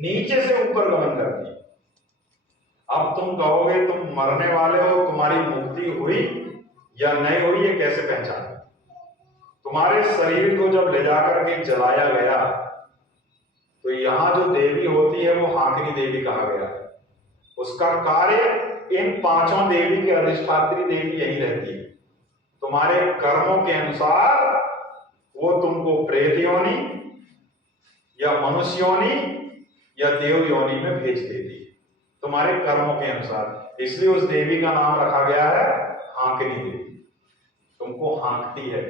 नीचे से ऊपर गमन करती है। अब तुम कहोगे तुम मरने वाले हो, तुम्हारी मुक्ति हुई या नहीं हुई, ये कैसे पहचान? तुम्हारे शरीर को जब ले जाकर के जलाया गया तो यहां जो देवी होती है वो हाकिनी देवी कहा गया है। उसका कार्य इन पांचों देवी की अधिष्ठात्री देवी यही रहती है। तुम्हारे कर्मों के अनुसार वो तुमको प्रेत योनि या मनुष्य योनि या देव योनि में भेज देती है, तुम्हारे कर्मों के अनुसार। इसलिए उस देवी का नाम रखा गया है हाकिनी देवी। तुमको हाँकती है,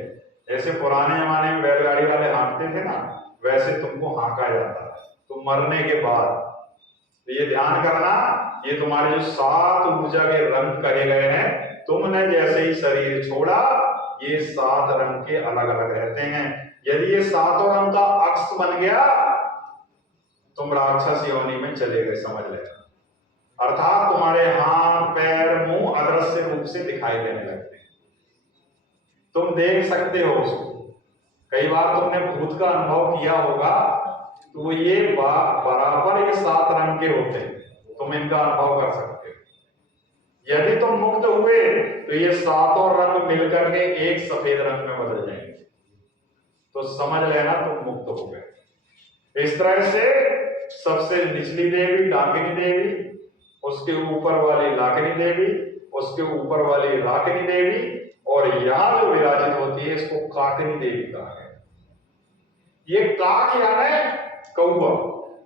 जैसे पुराने जमाने में बैलगाड़ी वाले हाँकते थे ना, वैसे तुमको हाँका जाता है तुम मरने के बाद। तो ये ध्यान करना, ये तुम्हारे जो 7 ऊर्जा के रंग कहे गए हैं, तुमने जैसे ही शरीर छोड़ा ये 7 रंग के अलग अलग रहते हैं। यदि ये 7 रंग का अक्स बन गया तुम राक्षस योनि में चले गए, समझ लेना। अर्थात तुम्हारे हाथ पैर मुंह अदृश्य रूप से दिखाई देने लगते हैं, तुम देख सकते हो उसको। कई बार तुमने भूत का अनुभव किया होगा, तो ये बराबर ये 7 रंग के होते हैं, तुम इनका अनुभव कर सकते हो। यदि तुम मुक्त हुए तो ये 7 रंग मिलकर के एक सफेद रंग में बदल जाएंगे, तो समझ लेना तुम मुक्त हो गए। इस तरह से सबसे निचली देवी डाकिनी देवी, उसके ऊपर वाली लाकिनी देवी, उसके ऊपर वाली राकिनी देवी, और यहां जो विराजित होती है इसको काकिनी देवी कहा गया। ये काक यानी कौवा,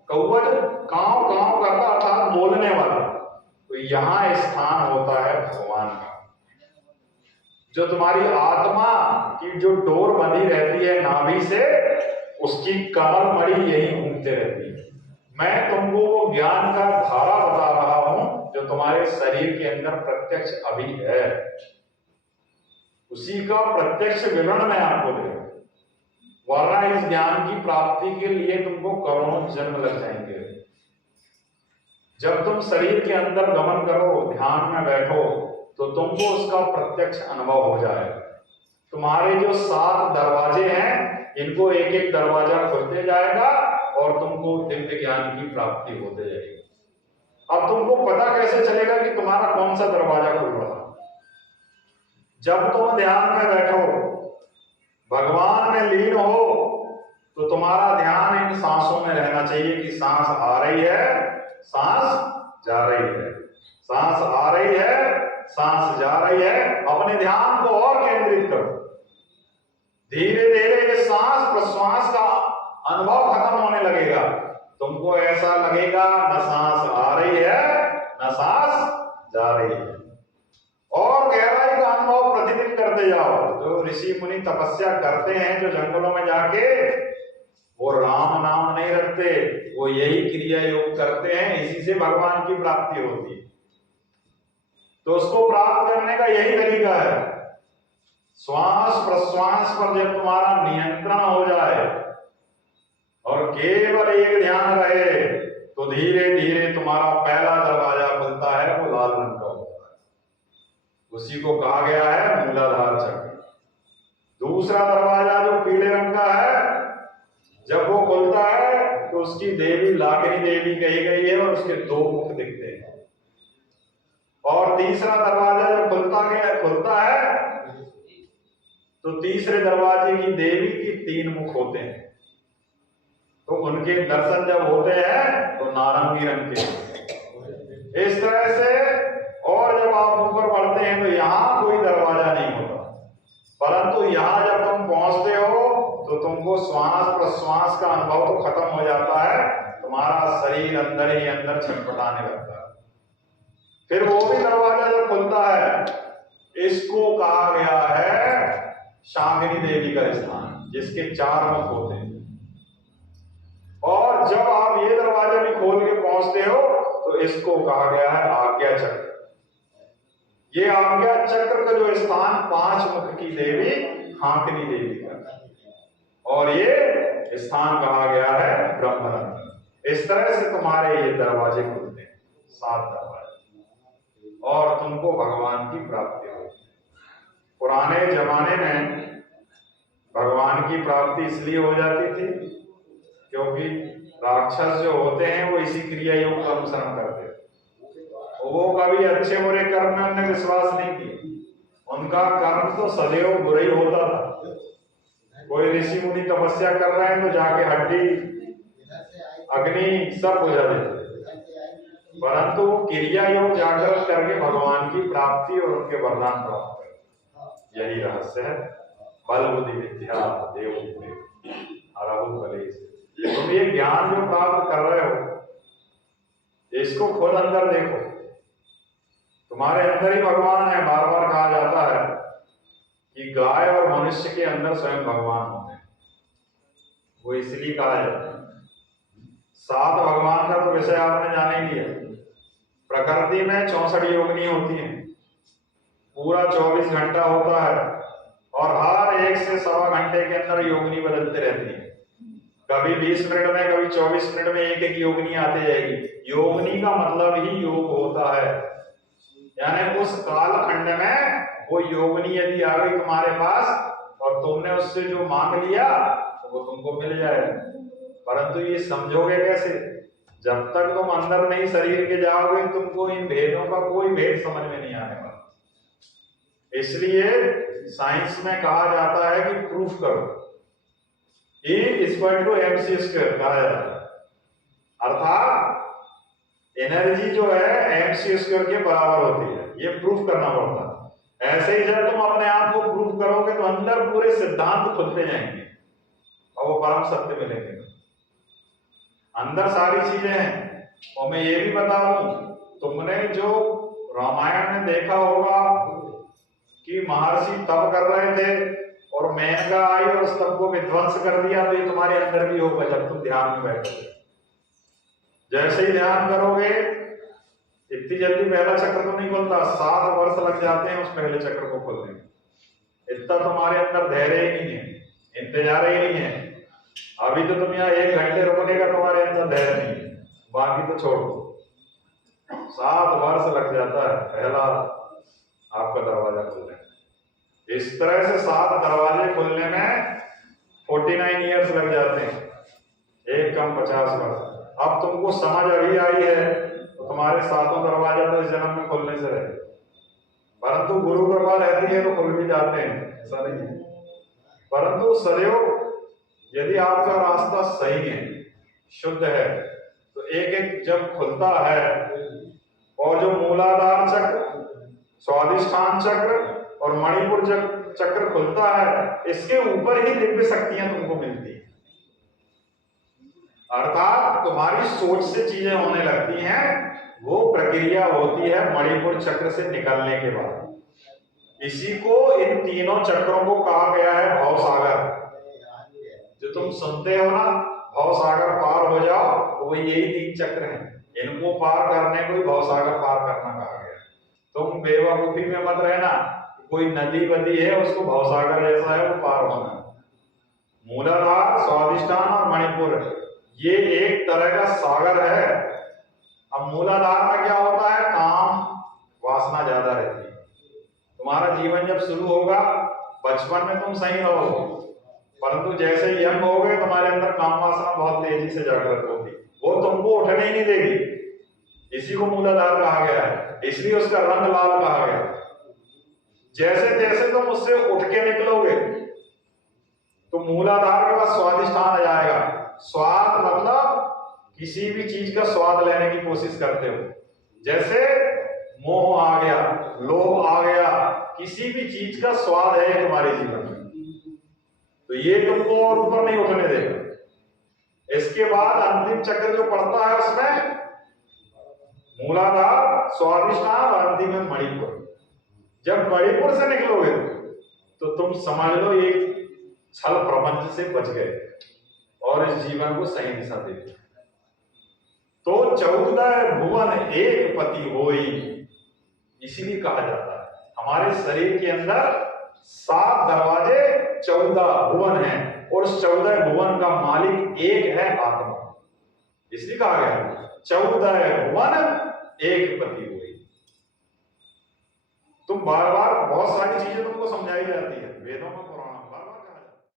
कौवा जो कांव कांव करता अर्थात बोलने वाला, तो यहां स्थान होता है भगवान का। जो तुम्हारी आत्मा की जो डोर बंधी रहती है नाभि से, उसकी कमल मणि यही घूमते रहती है। मैं तुमको वो ज्ञान का धारा बता रहा हूं जो तुम्हारे शरीर के अंदर प्रत्यक्ष अभी है, उसी का प्रत्यक्ष विवरण मैं आपको दे रहा हूं। वरना इस ज्ञान की प्राप्ति के लिए तुमको करोड़ों जन्म लग जाएंगे। जब तुम शरीर के अंदर गमन करो, ध्यान में बैठो, तो तुमको उसका प्रत्यक्ष अनुभव हो जाएगा। तुम्हारे जो 7 दरवाजे हैं, इनको एक एक दरवाजा खुलते जाएगा और तुमको दिव्य ज्ञान की प्राप्ति होते जाएगी। अब तुमको पता कैसे चलेगा कि तुम्हारा कौन सा दरवाजा खुल रहा? जब तुम ध्यान में बैठो, भगवान में लीन हो, तो तुम्हारा ध्यान इन सांसों में रहना चाहिए कि सांस आ रही है, सांस जा रही है, सांस आ रही है, सांस जा रही है। अपने ध्यान को और केंद्रित करो। धीरे धीरे ये सांस प्रश्वास का अनुभव खत्म होने लगेगा। तुमको ऐसा लगेगा न सांस आ रही है न सांस जा रही है। और गहराई का अनुभव प्रतिदिन करते जाओ। जो ऋषि मुनि तपस्या करते हैं, जो जंगलों में जाके, वो राम नाम नहीं रखते, वो यही क्रिया योग करते हैं, इसी से भगवान की प्राप्ति होती है। तो उसको प्राप्त करने का यही तरीका है। श्वास प्रश्वास पर जब तुम्हारा नियंत्रण हो जाए और केवल एक ध्यान रहे, तो धीरे धीरे तुम्हारा पहला दरवाजा खुलता है, वो लाल रंग का होता है, उसी को कहा गया है मूलाधार चक्र। दूसरा दरवाजा जो पीले रंग का है, जब वो खुलता है तो उसकी देवी लाकिनी देवी कही गई है और उसके 2 मुख दिखते हैं। और तीसरा दरवाजा जब खुलता है तो तीसरे दरवाजे की देवी की 3 मुख होते हैं, तो उनके दर्शन जब होते हैं तो नारंगी रंग के। इस तरह से और जब आप ऊपर बढ़ते हैं तो यहां कोई दरवाजा नहीं होता, परंतु यहां जब तुम पहुंचते हो तो तुमको श्वास प्रश्वास का अनुभव तो खत्म हो जाता है, तुम्हारा शरीर अंदर ही अंदर छटपटाने लगता है। फिर वो भी दरवाजा जब खुलता है, इसको कहा गया है शाकिनी देवी का स्थान, जिसके 4 मुख होते हैं। और जब आप ये दरवाजा भी खोल के पहुंचते हो तो इसको कहा गया है आज्ञा चक्र। ये आज्ञा चक्र का जो स्थान 5 मुख की देवी हाकिनी देवी का, और ये स्थान कहा गया है ब्रह्मरंध्र। इस तरह से तुम्हारे ये दरवाजे खुलते हैं, 7 दरवाजे, और तुमको भगवान की प्राप्ति होती है। पुराने जमाने में भगवान की प्राप्ति इसलिए हो जाती थी क्योंकि राक्षस जो होते हैं वो इसी क्रिया योग का अनुसरण करते हैं। वो कभी अच्छे बुरे कर्म में उन्होंने विश्वास नहीं किया, उनका कर्म तो सदैव बुरा ही होता था। कोई ऋषि मुनि तपस्या कर रहे हैं तो जाके हड्डी अग्नि सब बुझा देते, परंतु वो क्रिया योग जागृत करके भगवान की प्राप्ति और उनके वरदान प्राप्त कर। यही रहस्य है बल बुद्धि विद्या देव हरहु कलेश। तुम ये ज्ञान जो प्राप्त कर रहे हो इसको खुद अंदर देखो, तुम्हारे अंदर ही भगवान है। बार बार कहा जाता है कि गाय और मनुष्य के अंदर स्वयं भगवान होते हैं, वो इसलिए कहा जाता है। 7 भगवान का तो विषय आपने जान ही लिया। प्रकृति में 64 योगिनी होती हैं, पूरा 24 घंटा होता है और हर 1 से सवा घंटे के अंदर योगिनी बदलते रहती है। कभी 20 मिनट में, कभी 24 मिनट में एक योगिनी आती जाएगी। योगिनी का मतलब ही योग होता है, यानी उस कालखंड में वो योगिनी यदि आ गई तुम्हारे पास और तुमने उससे जो मांग लिया तो वो तुमको मिल जाएगा। परंतु ये समझोगे कैसे? जब तक तुम अंदर नहीं शरीर के जाओगे तुमको इन भेदों का कोई भेद समझ में नहीं आने वाला। इसलिए साइंस में कहा जाता है कि प्रूफ करो, E = mc² कहा जाता है, अर्थात एनर्जी जो है mc² के बराबर होती है, ये प्रूफ करना पड़ता है। ऐसे ही जब तुम अपने आप को प्रूफ करोगे तो अंदर पूरे सिद्धांत खुलते जाएंगे और वो परम सत्य मिलेंगे। अंदर सारी चीजें हैं। और मैं ये भी बता दूं, तुमने जो रामायण में देखा होगा कि महर्षि तप कर रहे थे और मेनका आई और उस तप को विध्वंस कर दिया, तो ये तुम्हारे अंदर भी होगा जब तुम ध्यान में बैठोगे। जैसे ही ध्यान करोगे इतनी जल्दी पहला चक्र तो नहीं खुलता, 7 वर्ष लग जाते हैं उस पहले चक्र को खोलने में। इतना तुम्हारे अंदर धैर्य ही नहीं है, इंतजार ही नहीं है। अभी तो तुम यहाँ 1 घंटे रुकने का तुम्हारे अंदर धैर्य नहीं है, बाकी तो छोड़ो। 7 वर्ष लग जाता है पहला आपका दरवाजा खुलने में। इस तरह से 7 दरवाजे खुलने में 49 ईयर्स लग जाते हैं, एक कम 50 वर्ष। अब तुमको समझ अभी आई है तो तुम्हारे 7 दरवाजा तो इस जन्म में खुलने से रहे, परंतु गुरु कृपा रहती है तो खुल भी जाते हैं, ऐसा नहीं है। परंतु सदैव यदि आपका रास्ता सही है, शुद्ध है, तो एक एक जब खुलता है और जो मूलाधार चक्र, स्वादिष्ठान चक्र और मणिपुर चक्र खुलता है, इसके ऊपर ही दिव्य शक्तियां तुमको मिलती हैं। अर्थात तुम्हारी सोच से चीजें होने लगती हैं, वो प्रक्रिया होती है मणिपुर चक्र से निकलने के बाद। इसी को इन तीनों चक्रों को कहा गया है भवसागर। जो तुम सुनते हो ना, भवसागर पार हो जाओ, तो वो यही 3 चक्र हैं। इनको पार करने को ही भवसागर पार करना कहा गया। तुम बेवकूफी में मत रहना, कोई नदी बदी है उसको भवसागर जैसा है वो पार होना। मूलाधार, स्वादिष्ठान और मणिपुर ये एक तरह का सागर है। अब मूलाधार में क्या होता है? काम वासना ज्यादा रहती है। तुम्हारा जीवन जब शुरू होगा, बचपन में तुम सही रहोगे, परंतु जैसे यंग हो गए तुम्हारे अंदर काम वासना बहुत तेजी से जागृत होगी, वो तुमको उठने ही नहीं देगी। इसी को मूलाधार कहा गया है, इसलिए उसका रंग लाल कहा गया। जैसे जैसे तुम उससे उठ के निकलोगे तो मूलाधार के बाद स्वादिष्ठान आ जाएगा। स्वाद मतलब किसी भी चीज का स्वाद लेने की कोशिश करते हो। जैसे मोह आ गया, लोभ आ गया, किसी भी चीज का स्वाद है तुम्हारे जीवन में, तो ये तुमको और ऊपर नहीं उठने देगा। इसके बाद अंतिम चक्र जो पड़ता है उसमें मूलाधार, स्वादिष्ठान और अंतिम में मणिपुर। जब मणिपुर से निकलोगे तो तुम समझ लो ये छल प्रपंच से बच गए और इस जीवन को सही दिशा दे दी। तो 14 भुवन एक पति होई, इसीलिए कहा जाता है हमारे शरीर के अंदर 7 दरवाजे 14 भुवन हैं और उस 14 भुवन का मालिक एक है आत्मा। इसलिए कहा गया 14 भुवन एक पति हुई। तुम बार बार बहुत सारी चीजें तुमको समझाई जाती है वेदों में।